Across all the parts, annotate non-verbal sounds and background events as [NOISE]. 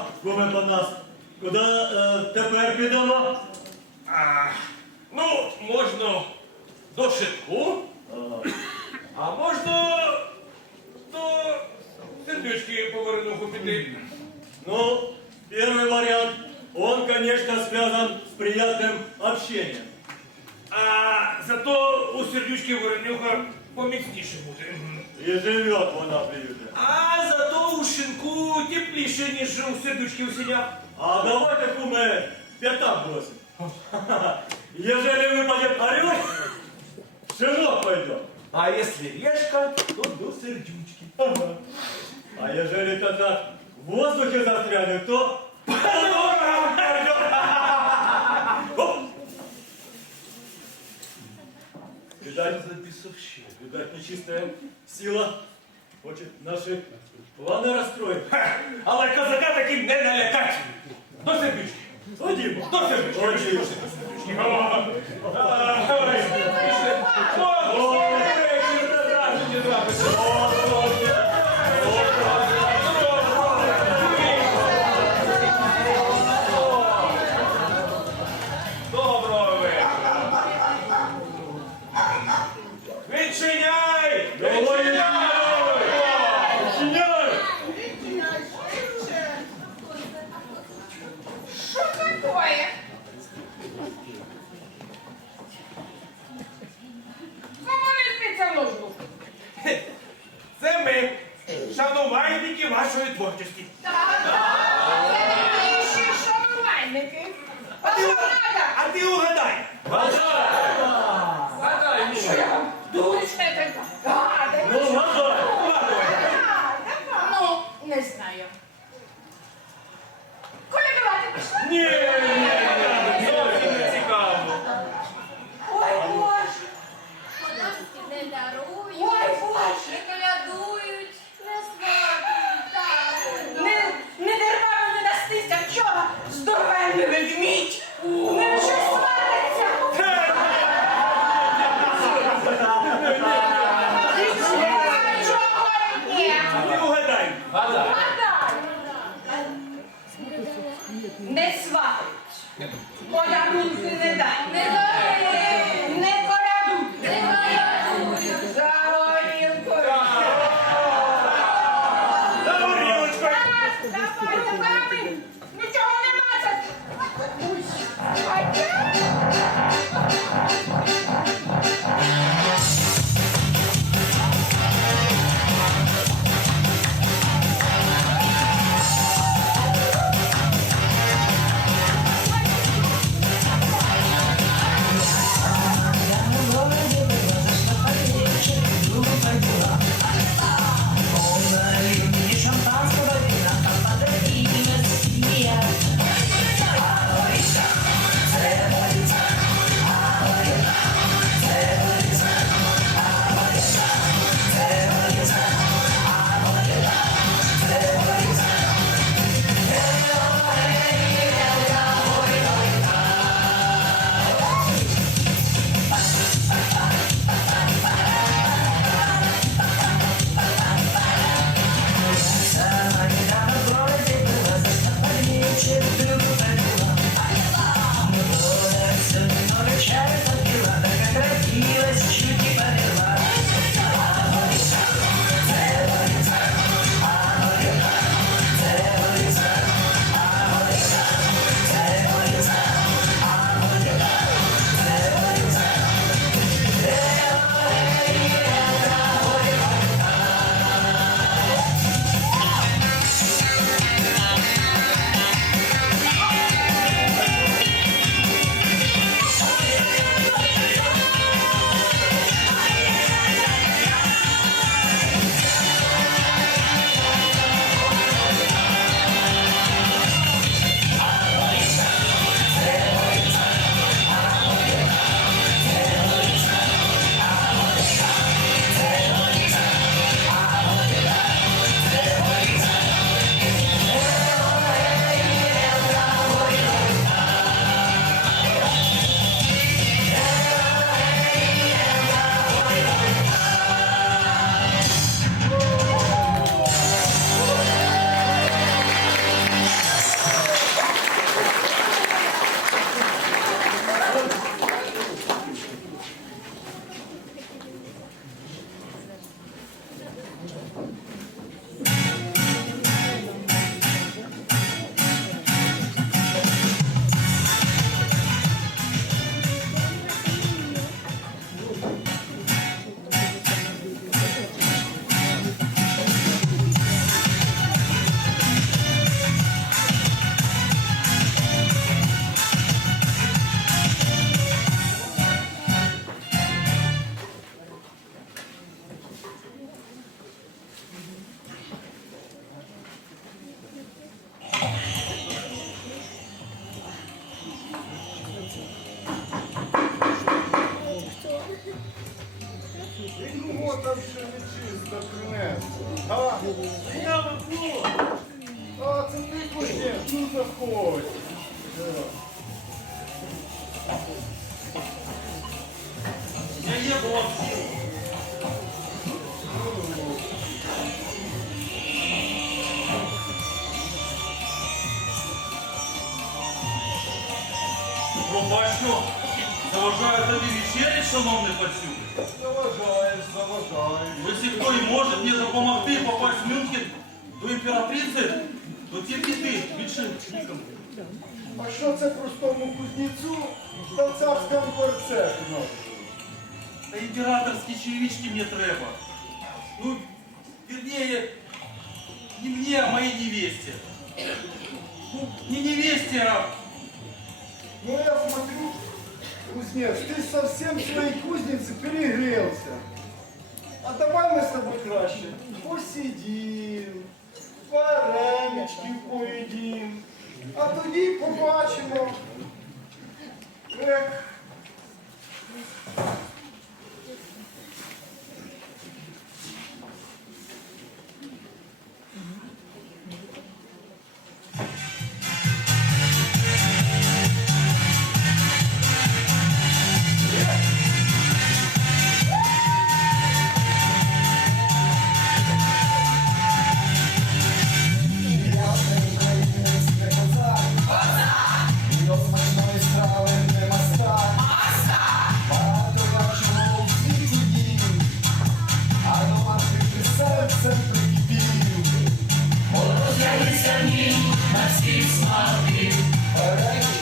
Що, куме нас, куди е, тепер підемо? А, ну, можна до шитку, О, а можна до сердючки по варенуху піти. Ну, первый вариант, он, конечно, связан с приятным общением. А зато у сердючки варенюха поміцніше буде. И живет вона в приюте. А зато у шинку тепліше, ніж у сердючки у синях. А давайте, куме, пятак бросим. Ежели выпадет орел, широк пойдет. А если решка, то до сердючки. А ежели пятак в воздухе застрянет, то... [LAUGHS] Видать, Записавши. видать, нечистая сила хочет наши планы расстроить. Але козака таким не налякать. До сердючки. Ходімо. До сердючки. Ходімо. А, Ну, от там ще не чисто принесло. А, Я випло. а це ти куди? Ну заходь. Я їду вам всім. Пробачу, заважаю тобі вечерять, шановний пацюк. Заважаєш, заважаєш. Якщо хто і може мені допомогти попасть в Мюнхен до імператриці, то тільки ти, більше нікому. А що це простому кузнецу та в царському дворце? ну? Та імператорські черевички мені треба. Ну, вернее, не мне, а моей невесте. Ну, не невесте, а Ну я смотрю, кузнец, ты совсем в своей кузнице перегрелся. А давай мы с тобой краще посидим, варенички поїдім, а тоді побачимо. Ех. Ах,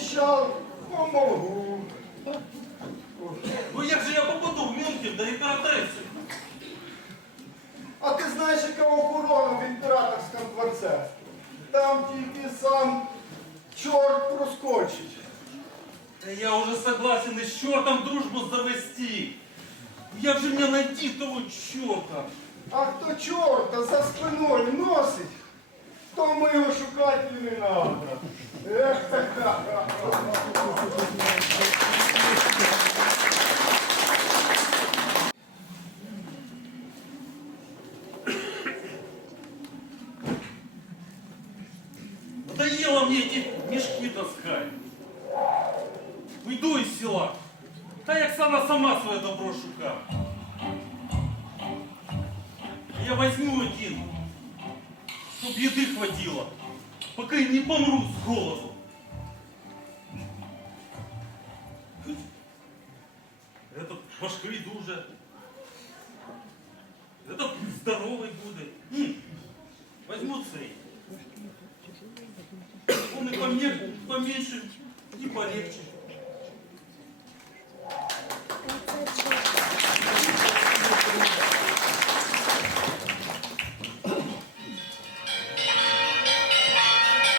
Обіщав, помогу. Ну як же я попаду в Мюнхен до імператриці? А ти знаєш, яка охорона в імператорському дворце? Там тільки сам чорт проскочить. Да я уже согласен и с чертом дружбу завести. Як же мне найти того черта? А хто чорта за спиною носить, Тому його шукати і не треба. Надоело мне эти мешки таскать. Уйду из села. Та як сама сама своє добро шукав. Я возьму один, чтоб еды хватило, пока я не помру с голоду. Этот башкрі дуже. Этот здоровий буде. М, Возьму цей. Он и поме- поменьше, и полегче.